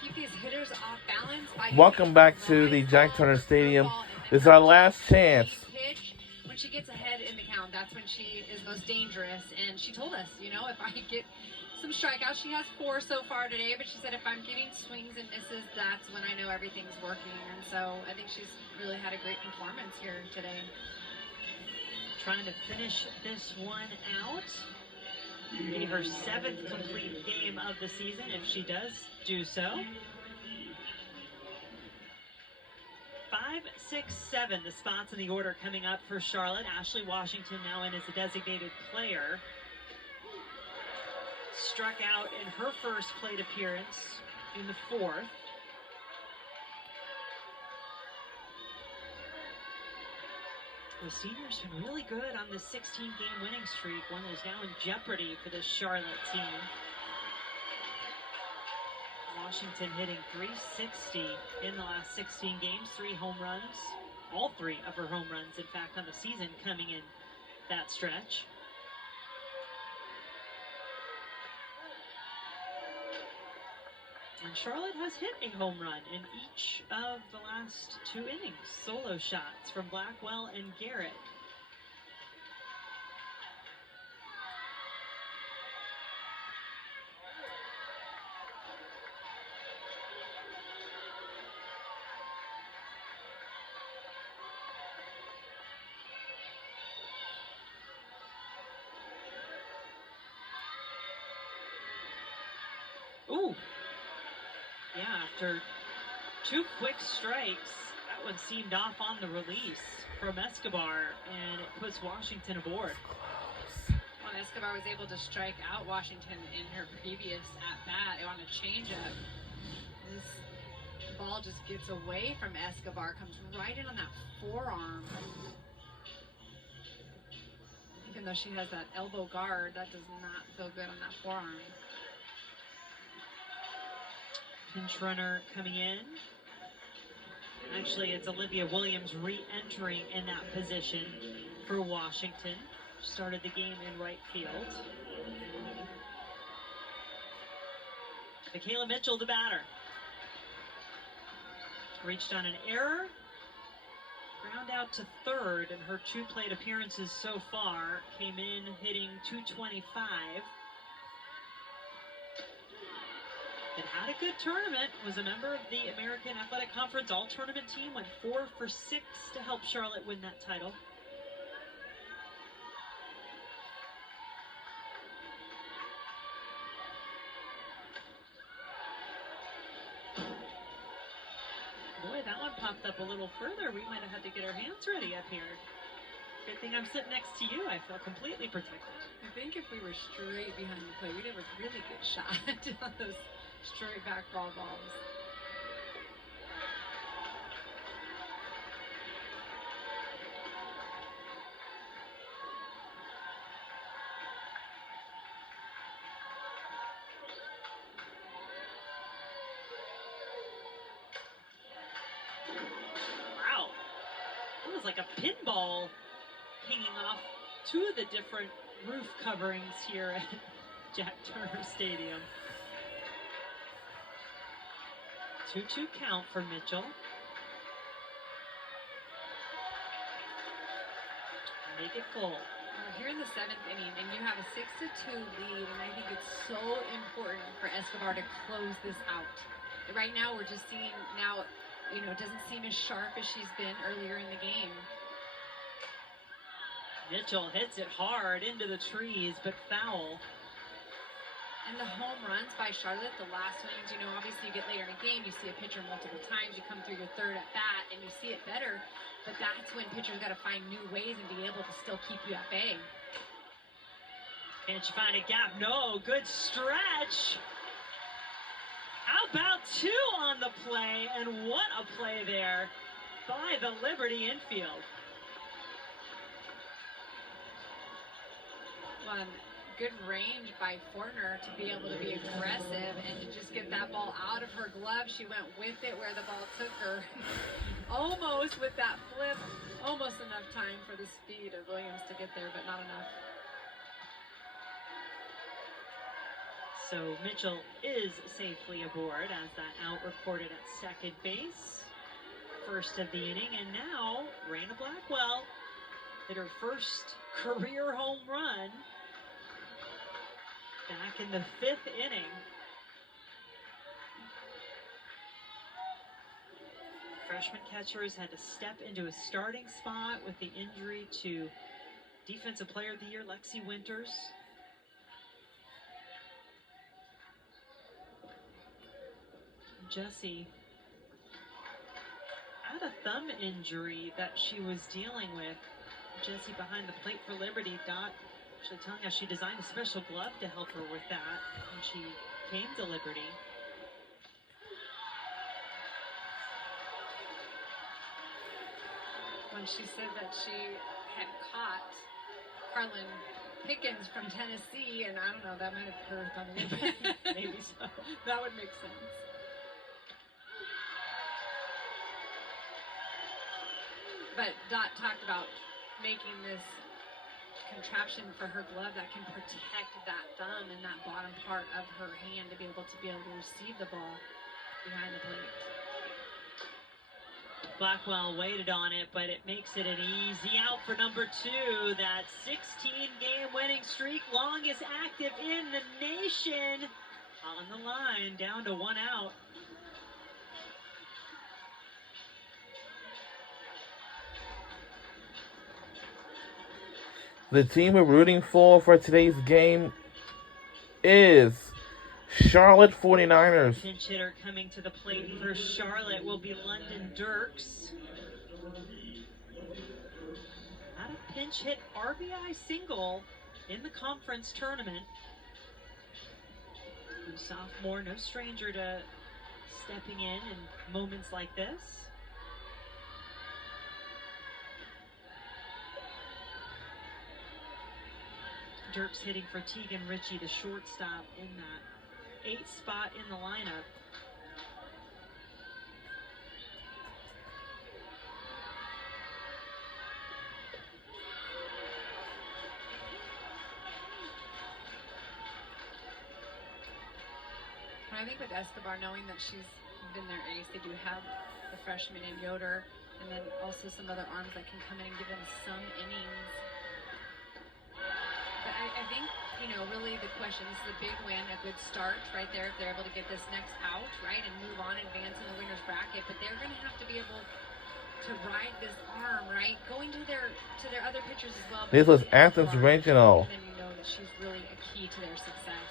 keep these hitters off balance. Welcome back to the Jack Turner Stadium. This is our last chance. When she gets ahead in the count, that's when she is most dangerous. And she told us, you know, if I get some strikeouts, she has 4 so far today, but she said if I'm getting swings and misses, that's when I know everything's working. And so I think she's really had a great performance here today. Trying to finish this one out. Be her 7th complete game of the season if she does do so. 5, 6, 7, the spots in the order coming up for Charlotte. Ashley Washington now in as a designated player. Struck out in her first plate appearance in the 4th. The senior's been really good on this 16-game winning streak, one that is now in jeopardy for this Charlotte team. Washington hitting .360 in the last 16 games, 3 home runs. All 3 of her home runs, in fact, on the season coming in that stretch. And Charlotte has hit a home run in each of the last 2 innings. Solo shots from Blackwell and Garrett. Ooh. Yeah, after 2 quick strikes, that one seemed off on the release from Escobar, and it puts Washington aboard. Well, Escobar was able to strike out Washington in her previous at-bat on a changeup. This ball just gets away from Escobar, comes right in on that forearm. Even though she has that elbow guard, that does not feel good on that forearm. Pinch runner coming in. Actually, it's Olivia Williams re-entering in that position for Washington. Started the game in right field. Michaela Mitchell, the batter. Reached on an error. Ground out to third in her 2 plate appearances so far. Came in hitting .225. It had a good tournament, was a member of the American Athletic Conference All-Tournament team, went 4 for 6 to help Charlotte win that title. Boy, that one popped up a little further. We might have had to get our hands ready up here. Good thing I'm sitting next to you. I feel completely protected. I think if we were straight behind the plate, we'd have a really good shot on those straight back ball balls. Wow. It was like a pinball hanging off 2 of the different roof coverings here at Jack Turner Stadium. 2-2 count for Mitchell. Make it full. We're here in the 7th inning, and you have a 6-2 lead, and I think it's so important for Escobar to close this out. Right now, we're just seeing now, you know, it doesn't seem as sharp as she's been earlier in the game. Mitchell hits it hard into the trees, but foul. And the home runs by Charlotte, the last ones, you know, obviously you get later in the game, you see a pitcher multiple times, you come through your 3rd at bat, and you see it better. But that's when pitchers got to find new ways and be able to still keep you at bay. Can't you find a gap? No, good stretch. How about 2 on the play, and what a play there by the Liberty infield. Well, good range by Fortner to be able to be aggressive and to just get that ball out of her glove. She went with it where the ball took her. Almost with that flip, almost enough time for the speed of Williams to get there, but not enough. So Mitchell is safely aboard as that out recorded at second base. First of the inning, and now Raina Blackwell hit her first career home run back in the 5th inning. Freshman catchers had to step into a starting spot with the injury to Defensive Player of the Year Lexi Winters. Jessie had a thumb injury that she was dealing with. Jessie behind the plate for Liberty. Dot actually telling us she designed a special glove to help her with that when she came to Liberty. When she said that she had caught Carlin Pickens from Tennessee, and I don't know, that might have hurt on a little bit. Maybe so. That would make sense. But Dot talked about making this contraption for her glove that can protect that thumb and that bottom part of her hand to be able to receive the ball behind the plate. Blackwell waited on it, but it makes it an easy out for number 2. That 16-game winning streak, longest active in the nation. On the line, down to 1 out. The team we're rooting for today's game is Charlotte 49ers. Pinch hitter coming to the plate for Charlotte will be London Dirks. Had a pinch hit RBI single in the conference tournament. The sophomore, no stranger to stepping in moments like this. Dirks hitting for Tegan Ritchie, the shortstop, in that 8th spot in the lineup. I think with Escobar, knowing that she's been their ace, they do have the freshman in Yoder, and then also some other arms that can come in and give them some innings. But I think, really the question, this is a big win, a good start right there if they're able to get this next out, right, and move on, advance in the winner's bracket. But they're going to have to be able to ride this arm, right, going to their other pitchers as well. This was Athens Regional. And then you know that she's really a key to their success.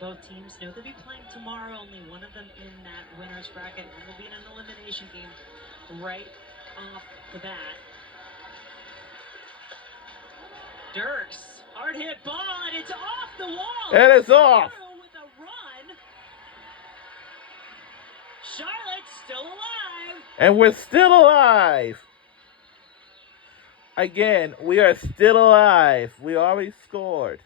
Both teams know they'll be playing tomorrow. Only one of them in that winner's bracket. One will be in an elimination game right off the bat. Dirks, hard hit ball, and it's off the wall. And it's off. With a run. Charlotte's still alive. And we're still alive. Again, we are still alive. We already scored.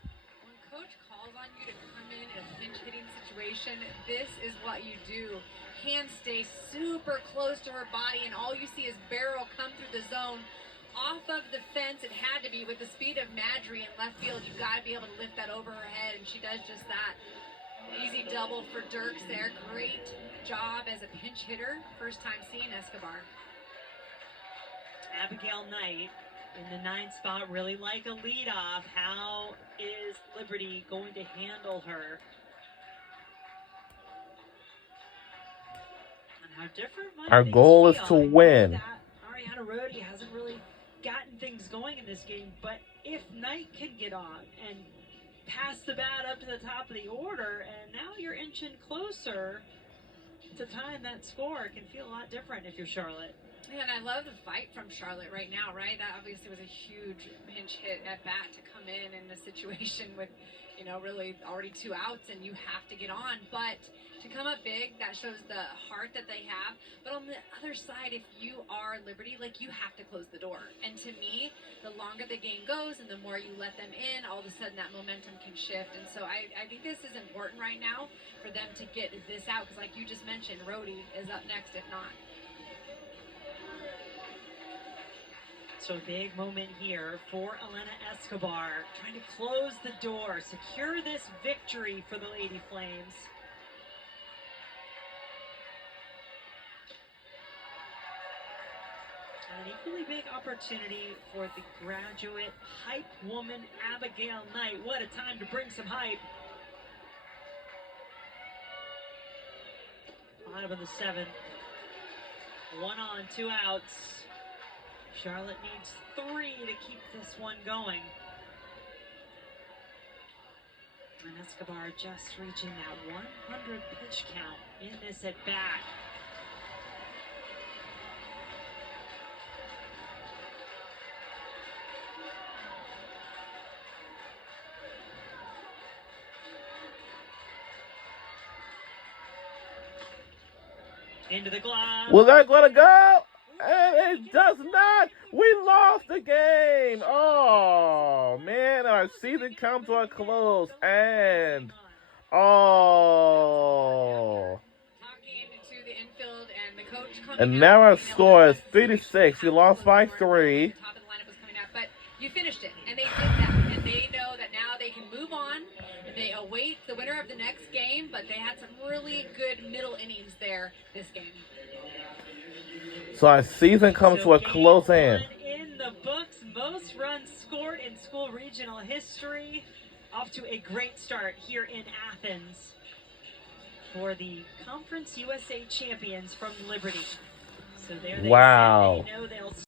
This is what you do. Hands stay super close to her body, and all you see is barrel come through the zone. Off of the fence, it had to be. With the speed of Madry in left field, you've got to be able to lift that over her head, and she does just that. Easy double for Dirks there. Great job as a pinch hitter. First time seeing Escobar. Abigail Knight in the 9th spot, really like a leadoff. How is Liberty going to handle her? How different our goal is to win. Ariana Rhodey hasn't really gotten things going in this game, but if Knight can get on and pass the bat up to the top of the order, and now you're inching closer to tying that score, it can feel a lot different if you're Charlotte. And I love the fight from Charlotte right now, right? That obviously was a huge pinch hit at bat to come in a situation with you know, really already 2 outs and you have to get on. But to come up big, that shows the heart that they have. But on the other side, if you are Liberty, like, you have to close the door. And to me, the longer the game goes and the more you let them in, all of a sudden that momentum can shift. And so I think this is important right now for them to get this out, because like you just mentioned, Rhodey is up next if not. So a big moment here for Elena Escobar, trying to close the door, secure this victory for the Lady Flames. An equally big opportunity for the graduate hype woman, Abigail Knight. What a time to bring some hype. Bottom of the 7th. 1 on, 2 outs. Charlotte needs 3 to keep this one going. And Escobar just reaching that 100 pitch count in this at bat. Into the glove. Was that going to go? And it does not. We lost the game. Oh, man. Our season comes to a close. And, oh. Talking to the infield and the coach coming And out, now our you know, score is that's 3-6. We lost by 3. The top of the lineup was coming out, but you finished it, and they did that. And they know that now they can move on. And they await the winner of the next game, but they had some really good middle innings there this game. So our season comes to a close end. In the books, most runs scored in school regional history. Off to a great start here in Athens for the Conference USA champions from Liberty. So there they Wow. say they know they'll